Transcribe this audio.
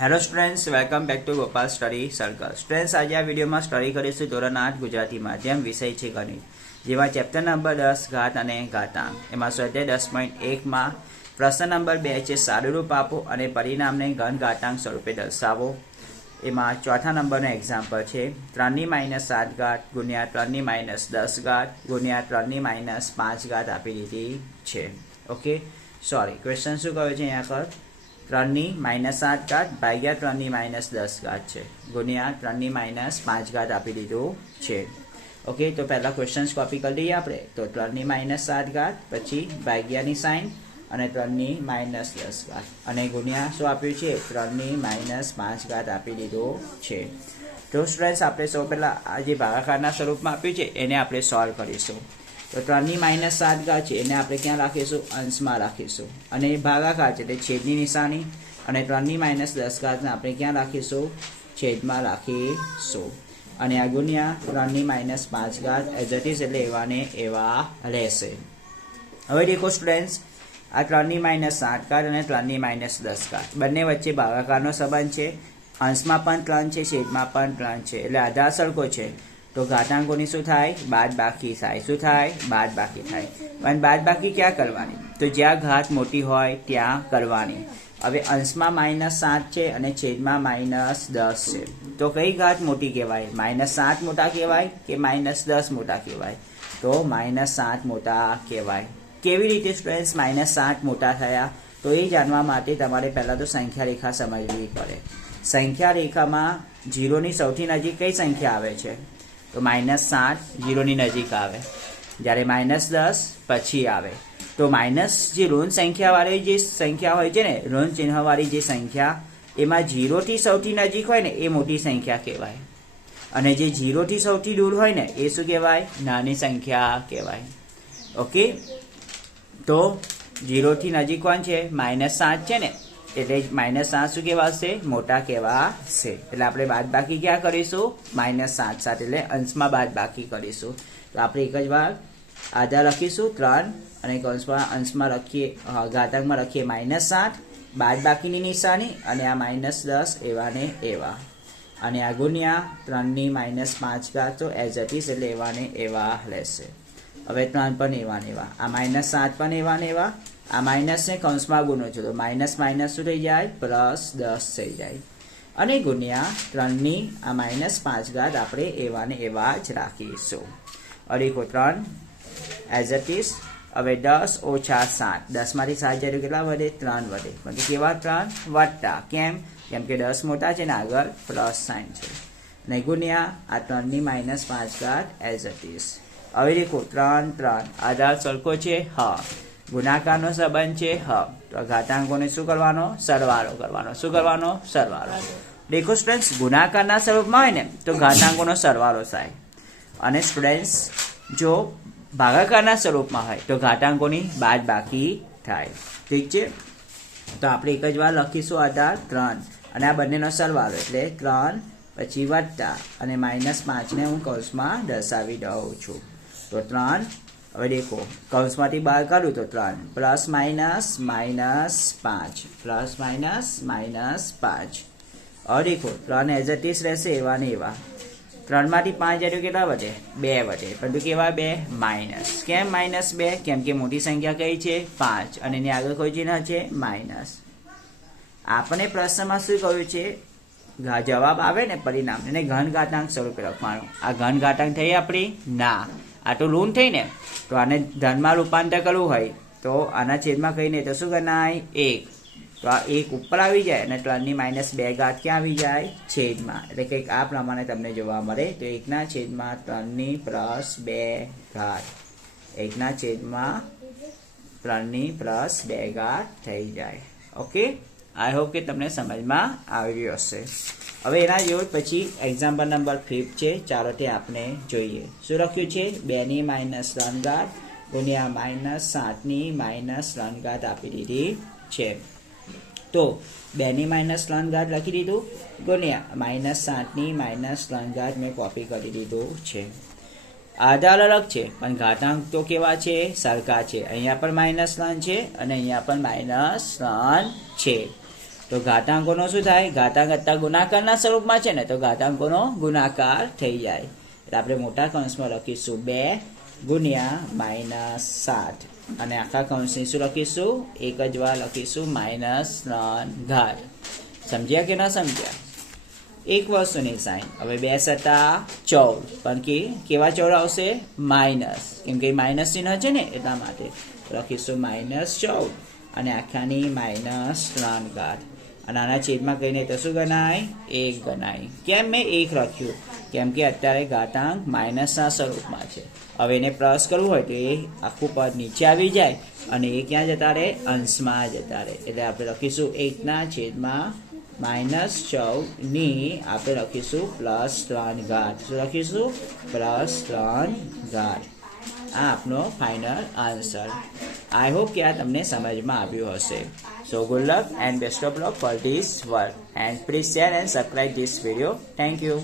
Hello students welcome back to Gopal study circle students આજે આ વિડીયોમાં સ્ટડી કરીશું ધોરણ આઠ ગુજરાતી માધ્યમ વિષય છે ગણિત, જેમાં ચેપ્ટર નંબર દસ ઘાત અને ઘાતાંક. એમાં સ્વાધ્યાય દસ પોઈન્ટ એકમાં પ્રશ્ન નંબર બે છે સાદુરૂપ આપો અને પરિણામને ઘન ઘાતાંક સ્વરૂપે દર્શાવો. એમાં ચોથા નંબરનો એક્ઝામ્પલ છે ત્રણની માઇનસ સાત ઘાત ગુણ્યા ત્રણની માઇનસ દસ ઘાત ગુણ્યા ત્રણની માઇનસ પાંચ ઘાત આપી દીધી છે. ઓકે સોરી ક્વેશ્ચન શું કહ્યું છે અહીંયા પર? ત્રણની માઇનસ આઠ ઘાત ભાગ્યા ત્રણની માઇનસ દસ ઘાત છે. ગુણ્યા ત્રણની માઇનસ પાંચ ઘાત આપી દીધું છે. ઓકે તો પહેલાં ક્વેશ્ચન્સ કોપી કરી લઈએ આપણે. તો ત્રણની માઇનસ સાત ઘાત, પછી ભાગ્યાની સાઇન અને ત્રણની માઇનસ દસ ઘાત. અને ગુણ્યા શું આપ્યું છે? ત્રણની માઇનસ પાંચ ઘાત આપી દીધો છે. તો સ્ટુડન્ટ્સ આપણે સૌ પહેલાં આ જે ભાગાકારના સ્વરૂપમાં આપ્યું છે, એને આપણે સોલ્વ કરીશું. તો ત્રણની માઇનસ સાત ઘાત છે, એને આપણે ક્યાં રાખીશું? અંશમાં રાખીશું. અને ભાગાકાર છે, એટલે છેદની નિશાની. અને ત્રણની માઇનસ દસ ઘાતને આપણે ક્યાં રાખીશું? છેદમાં રાખીશું. અને આ ગુણ્યા ત્રણની માઇનસ પાંચ ઘાત એઝ ઇટ ઇઝ એટલે એવાને એવા રહેશે. હવે દેખો સ્ટુડન્ટ્સ આ ત્રણની માઇનસ સાત ઘાત અને ત્રણની માઇનસ દસ ઘાત. બંને વચ્ચે ભાગાકારનો સંબંધ છે. અંશમાં પણ ત્રણ છે, છેદમાં પણ ત્રણ છે. એટલે આધાર સરખો છે. તો ઘાતાંકોની શું થાય? બાદ બાકી થાય. શું થાય? બાદ બાકી થાય. પણ બાદ બાકી ક્યાં કરવાની? તો જ્યાં ઘાત મોટી હોય ત્યાં કરવાની. હવે અંશમાં માઇનસ સાત છે અને છેદમાં માઇનસ દસ છે. તો કઈ ઘાત મોટી કહેવાય? માઇનસ સાત મોટા કહેવાય કે માઇનસ દસ મોટા કહેવાય? તો માઇનસ સાત મોટા કહેવાય. કેવી રીતે સ્ટુડન્ટ્સ માઇનસ સાત મોટા થયા? તો એ જાણવા માટે તમારે પહેલાં તો સંખ્યા રેખા સમજવી પડે. સંખ્યા રેખામાં જીરોની સૌથી નજીક કઈ સંખ્યા આવે છે? તો માઇનસ સાત જીરોની નજીક આવે. જ્યારે માઇનસ દસ, પછી આવે. તો માઇનસ જે ઋણ સંખ્યાવાળી જે સંખ્યા હોય છે ને, ઋણ ચિહ્નવાળી જે સંખ્યા, એમાં જીરોથી સૌથી નજીક હોય ને, એ મોટી સંખ્યા કહેવાય. અને જે જીરોથી સૌથી દૂર હોય ને, એ શું કહેવાય? નાની સંખ્યા કહેવાય. ઓકે તો જીરોથી નજીક કોણ છે? માઇનસ સાત છે ને. એટલે માઇનસ સાત શું કહેવાશે? મોટા કહેવાશે. એટલે આપણે બાદ બાકી ક્યાં કરીશું? માઇનસ સાત સાત એટલે અંશમાં બાદ બાકી કરીશું. તો આપણે એક જ વાર આધા લખીશું, ત્રણ, અને અંશમાં અંશમાં લખીએ ઘાતકમાં લખીએ માઇનસ સાત. બાદ બાકીની નિશાની અને આ માઇનસ દસ, એવા ને એવા. અને આ ગુણ્યા ત્રણની માઇનસ પાંચ ઘાત એઝ ઇટ ઇઝ એટલે એવા ને એવા રહેશે. હવે ત્રણ પણ એવા એવા. આ માઇનસ સાત પણ એવા એવા. આ માઇનસને કૌંસમાં ગુનો છો તો માઇનસ માઇનસ શું થઈ જાય? પ્લસ દસ થઈ જાય. અને ગુણ્યા ત્રણની આ માઇનસ પાંચ ઘાત આપણે એવા ને એવા જ રાખીશું. અડીકો ત્રણ એઝ ઇટ ઇઝ હવે દસ ઓછા સાત. દસમાંથી સાત જ્યારે કેટલા વધે? ત્રણ વધે. પણ કેવા ત્રણ? વત્તા. કેમ? કેમ કે દસ મોટા છે ને આગળ પ્લસ સાઇન છે. નહીં ગુણ્યા આ ત્રણની માઇનસ પાંચ ઘાત એઝ ઇટ ઇઝ હવે દેખો, ત્રણ ત્રણ. આધાર સરખો છે? હા. ગુણાકારનો સંબંધ છે? હ. તો ઘાતાંકોને શું કરવાનો? સરવાળો કરવાનો. શું કરવાનો? સરવાળો. દેખો સ્ટુડન્ટ્સ ગુણાકારના સ્વરૂપમાં હોય ને, તો ઘાતાંકોનો સરવાળો થાય. અને સ્ટુડન્ટ્સ જો ભાગાકારના સ્વરૂપમાં હોય, તો ઘાતાંકોની બાદ બાકી થાય. ઠીક છે? તો આપણે એક જ વાર લખીશું આધાર, ત્રણ. અને આ બંનેનો સરવાળો એટલે ત્રણ પછી વત્તા. અને માઇનસ પાંચને હું કૌંસમાં દર્શાવી દઉં છું. તો ત્રણ. હવે દેખો, કૌંસમાંથી બહાર કાઢું તો ત્રણ. પ્લસ માઇનસ માઇનસ પાંચ. પ્લસ માઇનસ માઇનસ પાંચ. હવે દેખો, ત્રણ એઝ અ ઇઝ રહેશે એવા ને એવા. ત્રણમાંથી પાંચ જાય કેટલા વધે? બે વધે. પરંતુ કેવા બે? માઇનસ. કેમ માઇનસ બે? કેમ કે મોટી સંખ્યા કઈ છે? પાંચ. અને એની આગળ કોઈ ચિહ્ન છે? માઇનસ. આપણે પ્રશ્નમાં શું કહ્યું છે? જવાબ આવે ને પરિણામ એને ઘન ઘાતાંક સ્વરૂપે લખવાનું. આ ઘન ઘાતાંક થઈ આપણી ના. આ તો ઋણ થઈ ને. તો આને ધનમાં રૂપાંતર કરવું હોય, તો આના છેદમાં કહીને તો શું ગણાય? એક. તો આ એક ઉપર આવી જાય અને ત્રણની માઇનસ બે ઘાત ક્યાં આવી જાય? છેદમાં. એટલે કંઈક આ પ્રમાણે તમને જોવા મળે. તો એકના છેદમાં ત્રણની પ્લસ બે ઘાત. એકના છેદમાં ત્રણની પ્લસ બે ઘાત થઈ જાય. ઓકે? આઈ હોપ કે તમને સમજમાં આવ્યું હશે. હવે એના જેવું પછી એક્ઝામ્પલ નંબર ફિફ્થ છે, ચાલો તે આપણે જોઈએ. શું લખ્યું છે? બેની માઇનસ ત્રણ ઘાત, ગુણ્યા માઇનસ સાતની માઇનસ ત્રણ આપી દીધી છે. તો બેની માઇનસ ત્રણ લખી દીધું, ગુણ્યા માઇનસ સાતની માઇનસ ત્રણ મેં કોપી કરી દીધું છે. આધાર અલગ છે, પણ ઘાતાંક તો કેવા છે? સરખા છે. અહીંયા પણ માઇનસ ત્રણ છે અને અહીંયા પણ માઇનસ ત્રણ છે. તો ઘાતાંકોનો શું થાય? ઘાતાંક અત્યારે ગુણાકારના સ્વરૂપમાં છે ને, તો ઘાતાંકોનો ગુણાકાર થઈ જાય. એટલે આપણે મોટા કૌંસમાં લખીશું બે ગુણ્યા માઇનસ સાત. અને આખા કૌંસની શું લખીશું? એક જ વાર લખીશું માઇનસ ત્રણ ઘાત. સમજ્યા કે ના સમજ્યા? એક વસ્તુની સાઈન. હવે બે સત્તા ચૌદ. પણ કે કેવા ચૌદ આવશે? માઇનસ. કેમ કે માઇનસ ચિહ્ન છે ને, એટલા માટે. લખીશું માઇનસ ચૌદ. અને આખાની માઇનસ ત્રણ ઘાત. અને આના છેદમાં કહીને તો શું ગણાય? એક ગણાય. કેમ મેં એક લખ્યું કેમ કે અત્યારે ઘાતાંક માઇનસના સ્વરૂપમાં છે. હવે એને પ્લસ કરવું હોય તો એ આખું પદ નીચે આવી જાય અને એ ક્યાં જતા રહે? અંશમાં જતા રહે. એટલે આપણે લખીશું એકના છેદમાં માઇનસ ચૌદની આપણે લખીશું પ્લસ ત્રણ ઘાત. શું લખીશું? પ્લસ ત્રણ ઘાત. આ આપનો ફાઇનલ આન્સર આઈ હોપ કે આ તમને સમજમાં આવ્યું હશે. So good luck and best of luck for this work and please share and subscribe this video thank you